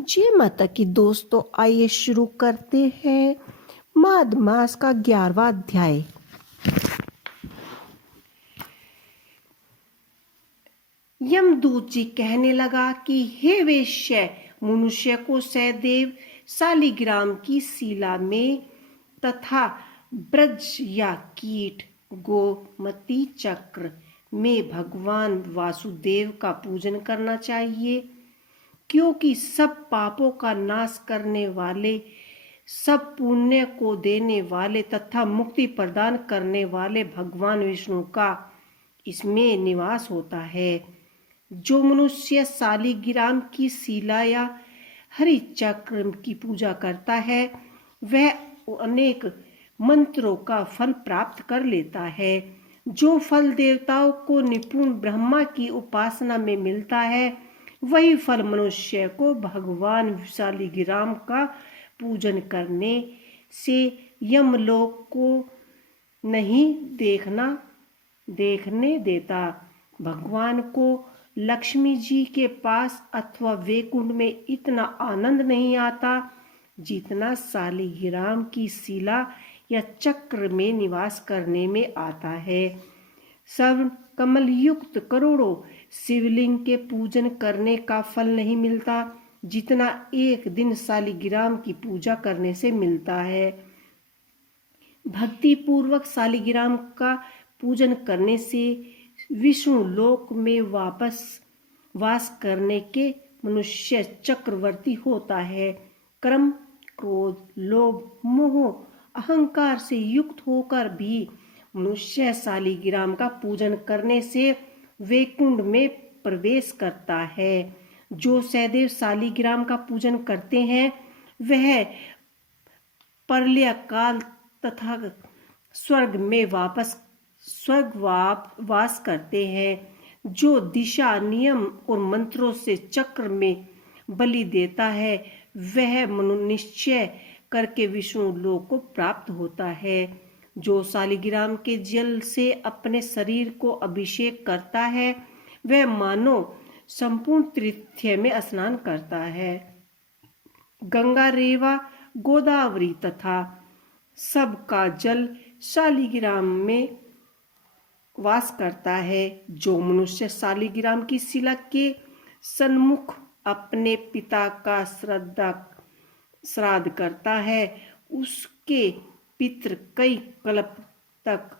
जय माता की दोस्तों, आइए शुरू करते हैं माघ मास का 11वां अध्याय। यमदूत जी कहने लगा कि हे वेश्य, मनुष्य को सदैव शालिग्राम की शिला में तथा ब्रज या कीट गोमती चक्र में भगवान वासुदेव का पूजन करना चाहिए, क्योंकि सब पापों का नाश करने वाले, सब पुण्य को देने वाले तथा मुक्ति प्रदान करने वाले भगवान विष्णु का इसमें निवास होता है। जो मनुष्य शालिग्राम की शिला या हरि चक्र की पूजा करता है, वह अनेक मंत्रों का फल प्राप्त कर लेता है। जो फल देवताओं को निपुण ब्रह्मा की उपासना में मिलता है, वही फल मनुष्य को भगवान शालिग्राम का पूजन करने से यमलोक को नहीं देखने देता। भगवान को लक्ष्मी जी के पास अथवा वैकुंठ में इतना आनंद नहीं आता जितना शालिग्राम की शिला या चक्र में निवास करने में आता है। सब कमल युक्त करोड़ों शिवलिंग के पूजन करने का फल नहीं मिलता जितना एक दिन शालिग्राम की पूजा करने से मिलता है। भक्ति पूर्वक शालिग्राम का पूजन करने से विष्णु लोक में वास करने के मनुष्य चक्रवर्ती होता है। कर्म, क्रोध, लोभ, मोह, अहंकार से युक्त होकर भी मनुष्य शालिग्राम का पूजन करने से वैकुंठ में प्रवेश करता है। जो सदैव शालिग्राम का पूजन करते हैं, वह प्रलय काल तथा वास करते हैं। जो दिशा, नियम और मंत्रों से चक्र में बलि देता है, वह निश्चय करके विष्णु लोक को प्राप्त होता है। जो शालिग्राम के जल से अपने शरीर को अभिषेक करता है, वह मानो संपूर्ण तीर्थ में स्नान करता है। गंगा, रेवा, गोदावरी तथा सबका जल शालिग्राम में वास करता है। जो मनुष्य शालिग्राम की शिला के सन्मुख अपने पिता का श्राद्ध करता है, उसके पितृ कई कल्प तक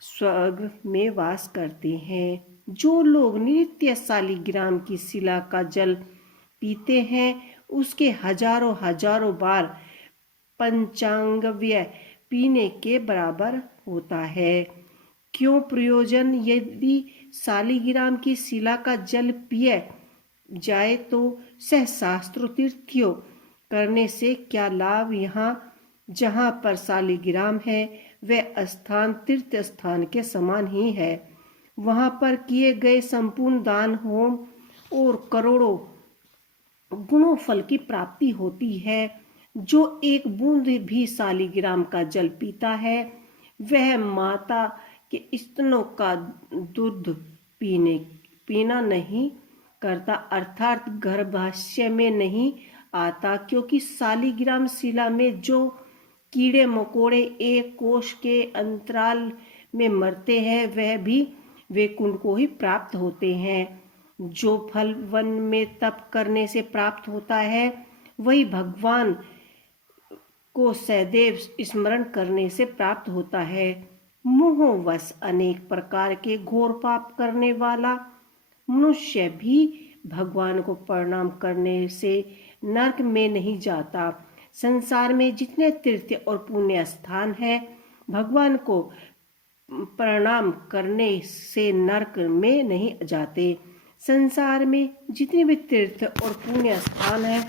स्वर्ग में वास करते हैं। जो लोग नित्य शालिग्राम की शिला का जल पीते हैं, उसके हजारों बार पंचांगव्य पीने के बराबर होता है। क्यों प्रयोजन? यदि शालिग्राम की शिला का जल पिए जाए तो सहस्त्र तीर्थों करने से क्या लाभ? यहाँ जहाँ पर शालिग्राम है, वह स्थान तीर्थ स्थान के समान ही है। वहाँ पर किए गए संपूर्ण दान, होम और करोड़ों गुणों फल की प्राप्ति होती है। जो एक बूंद भी शालिग्राम का जल पीता है, वह माता के स्तनों का दूध पीना नहीं करता, अर्थात गर्भाशय में नहीं आता, क्योंकि शालिग्राम शिला में जो कीड़े मकोड़े एक कोष के अंतराल में मरते हैं, वह भी वैकुंठ को ही प्राप्त होते हैं। जो फल वन में तप करने से प्राप्त होता है, वही भगवान को सदैव स्मरण करने से प्राप्त होता है। मोहवश अनेक प्रकार के घोर पाप करने वाला मनुष्य भी भगवान को प्रणाम करने से नरक में नहीं जाता। संसार में जितने तीर्थ और पुण्य स्थान हैं, भगवान को प्रणाम करने से नरक में नहीं जाते। संसार में जितने भी तीर्थ और पुण्य स्थान हैं,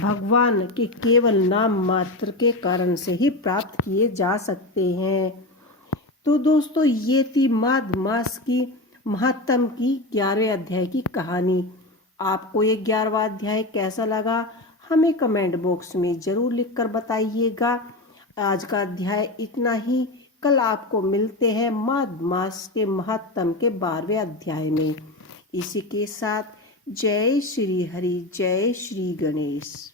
भगवान के केवल नाम मात्र के कारण से ही प्राप्त किए जा सकते हैं। तो दोस्तों, ये थी माघ मास की महात्म की 11वें अध्याय की कहानी। आपको ये 11वां अध्याय कैसा लगा, हमें कमेंट बॉक्स में ज़रूर लिखकर बताइएगा। आज का अध्याय इतना ही। कल आपको मिलते हैं माघ मास के महात्म के 12वें अध्याय में। इसी के साथ जय श्री हरि, जय श्री गणेश।